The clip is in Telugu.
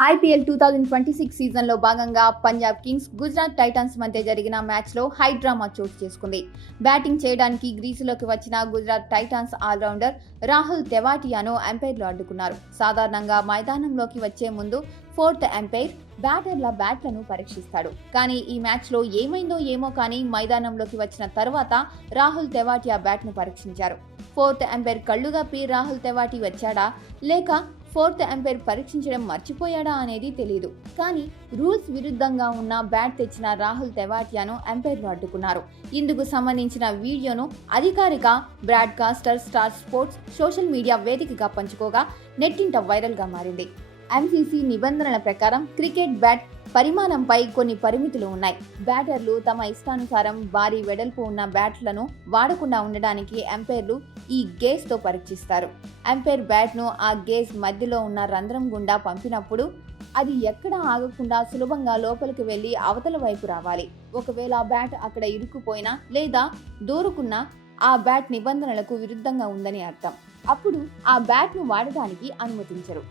ఐపీఎల్ 2026 సీజన్లో భాగంగా పంజాబ్ కింగ్స్, గుజరాత్ టైటాన్స్ మధ్య జరిగిన మ్యాచ్లో హై డ్రామా చోటు చేసుకుంది. బ్యాటింగ్ చేయడానికి గ్రీజులోకి వచ్చిన గుజరాత్ టైటాన్స్ ఆల్రౌండర్ రాహుల్ తెవాటియాను అంపైర్లు అడ్డుకున్నారు. సాధారణంగా మైదానంలోకి వచ్చే ముందు ఫోర్త్ అంపైర్ బ్యాటర్ల బ్యాట్లను పరీక్షిస్తాడు. కానీ ఈ మ్యాచ్లో ఏమైందో ఏమో కానీ మైదానంలోకి వచ్చిన తర్వాత రాహుల్ తెవాటియా బ్యాట్ను పరీక్షించారు. ఫోర్త్ అంపైర్ కళ్లు గప్పి రాహుల్ తెవాటి వచ్చాడా లేక ఫోర్త్ అంపైర్ పరీక్షించడం మర్చిపోయాడా అనేది తెలియదు. కానీ రూల్స్ విరుద్ధంగా ఉన్న బ్యాట్ తెచ్చిన రాహుల్ తెవాటియాను అంపైర్లు అడ్డుకున్నారు. ఇందుకు సంబంధించిన వీడియోను అధికారిక broadcaster star sports social media వేదికగా పంచుకోగా నెట్టింట వైరల్గా మారింది. ఎంసీసీ నిబంధనల ప్రకారం క్రికెట్ బ్యాట్ పరిమాణంపై కొన్ని పరిమితులు ఉన్నాయి. బ్యాటర్లు తమ ఇష్టానుసారం భారీ వెడల్పు ఉన్న బ్యాట్లను వాడకుండా ఉండడానికి అంపైర్లు ఈ గేజ్తో పరీక్షిస్తారు. అంపైర్ బ్యాట్ను ఆ గేజ్ మధ్యలో ఉన్న రంధ్రం గుండా పంపినప్పుడు అది ఎక్కడా ఆగకుండా సులభంగా లోపలికి వెళ్లి అవతల వైపు రావాలి. ఒకవేళ బ్యాట్ అక్కడ ఇరుక్కుపోయినా లేదా దూరుకున్నా ఆ బ్యాట్ నిబంధనలకు విరుద్ధంగా ఉందని అర్థం. అప్పుడు ఆ బ్యాట్ను వాడటానికి అనుమతించరు.